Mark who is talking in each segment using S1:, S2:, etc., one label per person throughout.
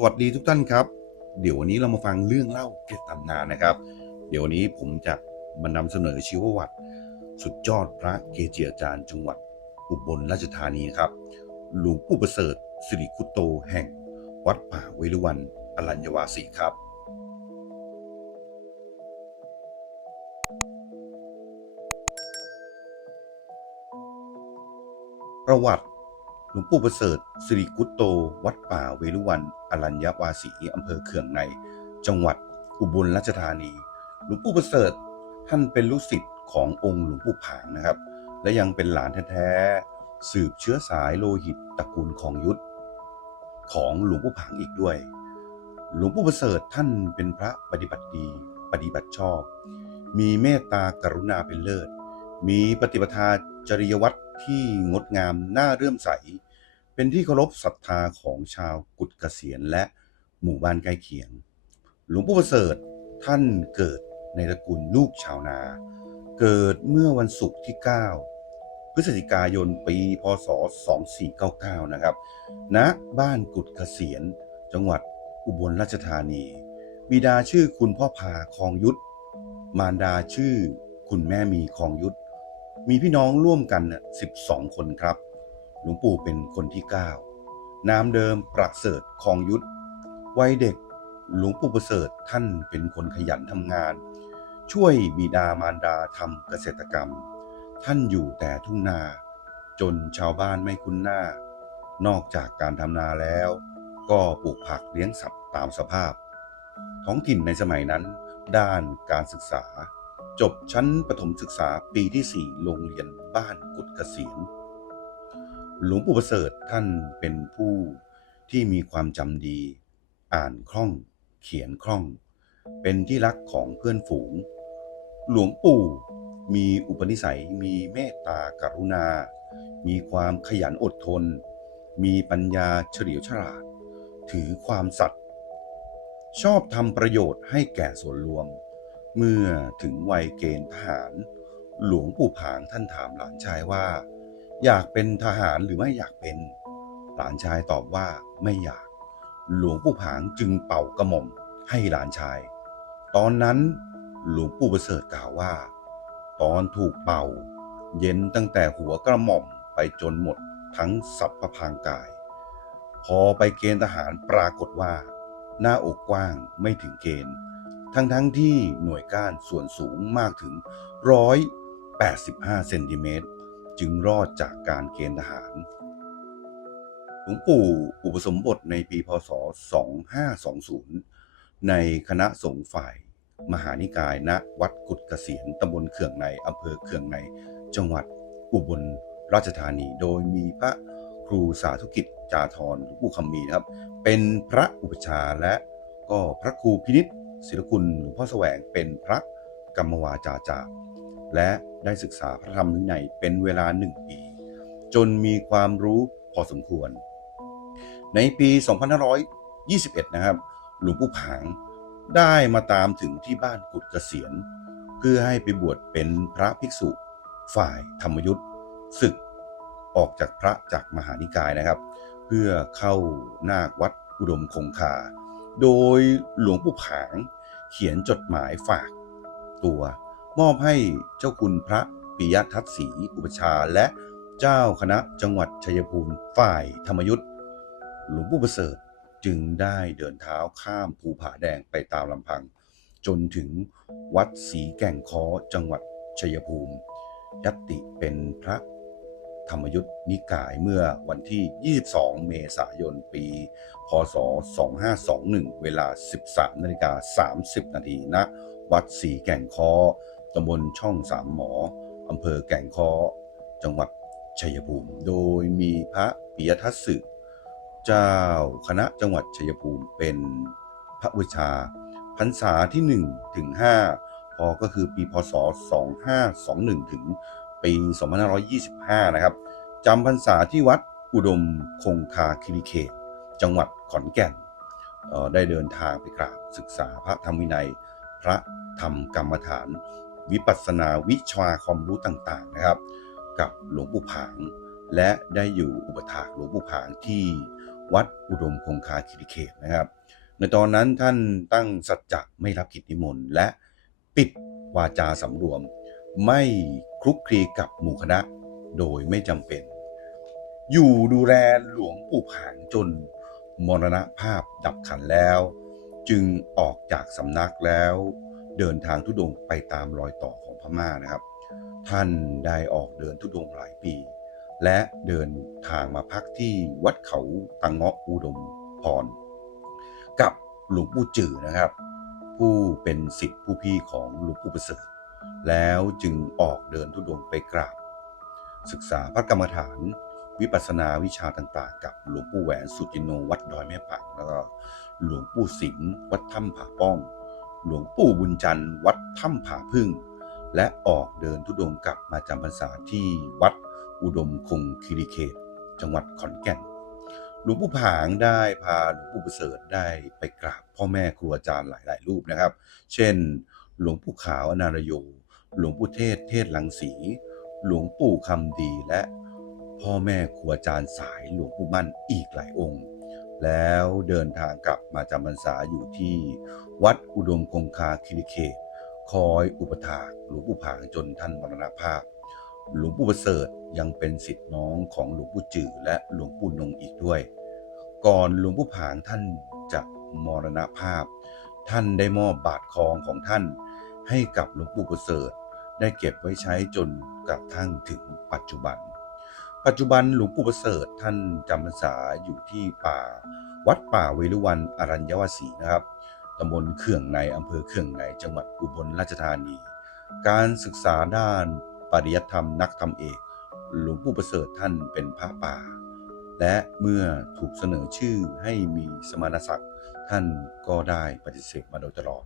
S1: สวัสดีทุกท่านครับ เดี๋ยววันนี้เรามาฟังเรื่องเล่าเกร็ดตำนานนะครับ เดี๋ยววันนี้ผมจะมานำเสนอชีวประวัติสุดยอดพระเกจิอาจารย์จังหวัดอุบลราชธานีครับ หลวงปู่ประเสริฐสิริคุตโตแห่ง วัดป่าเวรุวันอรัญญวาสีครับ ประวัติ วงปู่ประเสริฐสิริกุตโต วัดป่าเวรุวันอรัญญวาสีอำเภอเขื่องใน จังหวัดอุบลราชธานี หลวงปู่ประเสริฐท่านเป็นลูกศิษย์ขององค์หลวงปู่ผางนะครับ และยังเป็นหลานแท้ๆสืบเชื้อสายโลหิตตระกูลของยุทธของหลวงปู่ผางอีกด้วย หลวงปู่ประเสริฐท่านเป็นพระปฏิบัติดี ปฏิบัติชอบ มีเมตตากรุณาเป็นเลิศ มีปฏิปทาจริยวัตรที่งดงามน่าเรื่มใส เป็นที่เคารพศรัทธาของชาวกุดเกษียณและหมู่บ้านใกล้เคียง หลวงปู่ประเสริฐท่านเกิดในตระกูลลูกชาวนา เกิดเมื่อวันศุกร์ที่ 9 พฤศจิกายนปีพศ 2499 นะครับณบ้านกุดเกษียณจังหวัดอุบลราชธานี บิดาชื่อคุณพ่อพาคองยุทธมารดาชื่อคุณแม่มีคองยุทธมีพี่น้องร่วมกันน่ะ12 คนครับ ลวงปู่เป็นคนที่ 9 นามเดิมประเสริฐคองยุทธวัยเด็กหลวงปู่ประเสริฐท่านเป็นคนขยันทำงาน ช่วยบิดามารดาทำเกษตรกรรม ท่านอยู่แต่ทุ่งนา จนชาวบ้านไม่คุ้นหน้า นอกจากการทำนาแล้ว ก็ปลูกผักเลี้ยงสัตว์ตามสภาพ ท้องถิ่นในสมัยนั้น ด้านการศึกษา จบชั้นประถมศึกษาปีที่ 4 โรงเรียนบ้านกุดเกษียณ หลวงปู่ประเสริฐท่านเป็นผู้ที่มีความจำดี อ่านคล่อง เขียนคล่อง เป็นที่รักของเพื่อนฝูง หลวงปู่มีอุปนิสัยมีเมตตากรุณา มีความขยันอดทน มีปัญญาเฉลียวฉลาด ถือความสัตย์ชอบทำประโยชน์ให้แก่ส่วนรวม เมื่อถึงวัยเกณฑ์ทหาร หลวงปู่ผางท่านถามหลานชายว่า อยากเป็นทหารหรือไม่อยากเป็น หลานชายตอบว่าไม่อยาก หลวงปู่ผางจึงเป่ากระหม่อมให้หลานชาย ตอนนั้นหลวงปู่ประเสริฐกล่าวว่า ตอนถูกเป่า เย็นตั้งแต่หัวกระหม่อมไปจนหมดทั้งสัพพพางกาย พอไปเกณฑ์ทหารปรากฏว่า หน้าอกกว้างไม่ถึงเกณฑ์ ทั้งทั้งที่หน่วยก้านส่วนสูงมากถึง 185 เซนติเมตร จึงรอดจากการเกณฑ์ทหาร หลวงปู่อุปสมบทในปีพศ 2520 ในคณะสงฆ์ฝ่าย มหานิกายณวัดกุดเกษียณตำบลเขื่องในอำเภอเขื่องใน จังหวัดอุบลราชธานี โดยมีพระครูสาธุกิจจาธรหลวงปู่คำมีนะครับ เป็นพระอุปชาและก็พระครูพินิษศิลคุณหลวงพ่อแสวงเป็นพระกรรมวาจาจารย์ และได้ศึกษาพระธรรมวินัยเป็นเวลาหนึ่งปี จนมีความรู้พอสมควร ในปี 2521 นะครับ หลวงปู่ผางได้มาตามถึงที่บ้านกุดเกษียณ เพื่อให้ไปบวชเป็นพระภิกษุ ฝ่ายธรรมยุทธ์ศึกออกจากพระจากมหานิกายนะครับ เพื่อเข้านาควัดอุดมคงคา โดยหลวงปู่ผางเขียนจดหมายฝากตัว มอบให้เจ้าคุณพระปิยทัศน์ศรีอุปชาและเจ้าคณะจังหวัดชัยภูมิฝ่ายธรรมยุทธ์หลวงปู่ประเสริฐจึงได้เดินเท้าข้ามภูผาแดงไปตามลำพัง จนถึงวัดศรีแก่งค้อจังหวัดชัยภูมิ ยัตติเป็นพระธรรมยุทธนิกายเมื่อวันที่ 22 เมษายน ปี พศ 2521 เวลา 13นาฬิกา30 นาทีณวัดศรีแก่งคอ ตำบลช่องสามหมออำเภอแก่งค้อจังหวัดชัยภูมิ โดยมีพระปิยทัศน์สึเจ้าคณะจังหวัดชัยภูมิเป็นพระวิชาพรรษาที่ 1 ถึง 5 พอก็คือปีพศ 2521 ถึงปี 2525 นะครับจำพรรษาที่วัดอุดมคงคาคิริเขต จังหวัดขอนแก่น ได้เดินทางไปกราบศึกษาพระธรรมวินัย พระธรรมกรรมฐาน วิปัสสนาวิชาความรู้ต่างๆนะครับ กับหลวงปู่ผาง และได้อยู่อุปถากหลวงปู่ผางที่วัดอุดมคงคาคิริเขตนะครับ ในตอนนั้นท่านตั้งสัจจะไม่รับกิจนิมนต์และปิดวาจาสำรวม ไม่คลุกคลีกับหมู่คณะโดยไม่จำเป็น อยู่ดูแลหลวงปู่ผางจนมรณภาพดับขันแล้ว จึงออกจากสำนักแล้ว เดินทางทุดงไปตามรอยต่อของพม่านะครับ ท่านได้ออกเดินทุดงหลายปี และเดินทางมาพักที่วัดเขาตังเงาะอุดมพร กับหลวงปู่จือนะครับ ผู้เป็นสิทธิผู้พี่ของหลวงปู่ประเสริฐแล้วจึงออกเดินทุดงไปกราบ ศึกษาพระกรรมฐานวิปัสสนาวิชาต่างๆ กับหลวงปู่แหวนสุจินโนวัดดอยแม่ปังแล้วก็หลวงปู่สิมวัดถ้ำผาป้อง หลวงปู่บุญจันทร์วัดถ้ำผาพึ่ง และออกเดินทุดงกลับมาจำพรรษาที่วัดอุดมคงคีรีเขต จังหวัดขอนแก่น หลวงปู่ผางได้พาหลวงปู่ประเสริฐได้ไปกราบพ่อแม่ครูอาจารย์หลาย ๆ รูปนะครับ เช่น หลวงปู่ขาวอนารโย หลวงปู่เทศเทศหลังสีหลวงปู่คำดีและพ่อแม่ครูอาจารย์สายหลวงปู่มั่นอีกหลายองค์ แล้วเดินทางกลับมาจำพรรษาอยู่ที่ วัดอุดมคงคาคิริเขตคอยอุปถากหลวงปู่ผางจนท่านมรณภาพ หลวงปู่ประเสริฐยังเป็นสิทธิ์น้องของหลวงปู่จือและหลวงปู่นงอีกด้วย ก่อนหลวงปู่ผางท่านจะมรณภาพ ท่านได้มอบบาทคองของท่าน ให้กับหลวงปู่ประเสริฐได้เก็บไว้ใช้จนกระทั่งถึงปัจจุบัน ปัจจุบันหลวงปู่ประเสริฐท่านจำพรรษาอยู่ที่ป่า วัดป่าเวรุวันอรัญญวสีนะครับ ตำบลเขื่องในอำเภอเขื่องในจังหวัดอุบลราชธานี การศึกษาด้านปริยัติธรรมนักธรรมเอกหลวงปู่ประเสริฐท่านเป็นพระป่า และเมื่อถูกเสนอชื่อให้มีสมณศักดิ์ท่านก็ได้ปฏิเสธมาโดยตลอด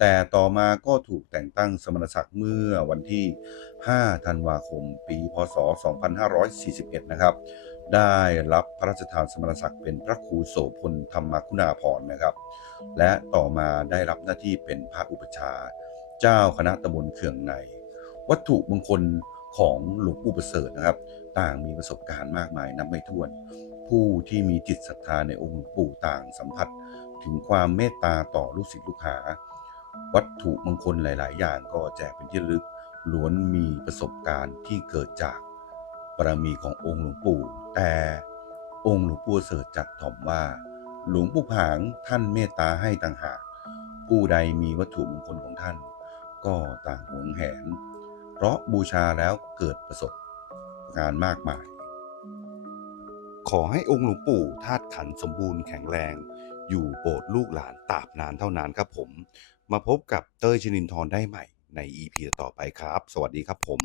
S1: แต่ต่อมาก็ถูกแต่งตั้งสมณศักดิ์เมื่อวันที่ 5 ธันวาคม ปี พศ 2541 นะครับ ได้รับพระราชทานสมณศักดิ์เป็นพระครูโสพลธรรมคุณาภรณ์นะครับ และต่อมาได้รับหน้าที่เป็นพระอุปชา เจ้าคณะตำบลเขื่องใน วัตถุมงคลของหลวงปู่ประเสริฐนะครับ ต่างมีประสบการณ์มากมายนับไม่ถ้วน ผู้ที่มีจิตศรัทธาในองค์หลวงปู่ต่างสัมผัส ถึงความเมตตาต่อลูกศิษย์ลูกหา วัตถุมงคลหลาย ๆ อย่างก็แจกเป็นที่ลึกล้วนมีประสบการณ์ที่เกิดจากบารมีขององค์หลวงปู่ แต่องค์หลวงปู่เสริฐจัดถ่อมว่า หลวงปู่ผางท่านเมตตาให้ต่างหากผู้ใดมีวัตถุมงคลของท่าน ก็ต่างหวงแหน เพราะบูชาแล้วเกิดประสบการณ์มากมาย ขอให้องค์หลวงปู่ธาตุขันสมบูรณ์แข็งแรง อยู่โปรดลูกหลานตราบนานเท่านานครับผม มาพบกับเต้ยชนินทร์ได้ใหม่ใน EP ต่อไปครับ สวัสดีครับผม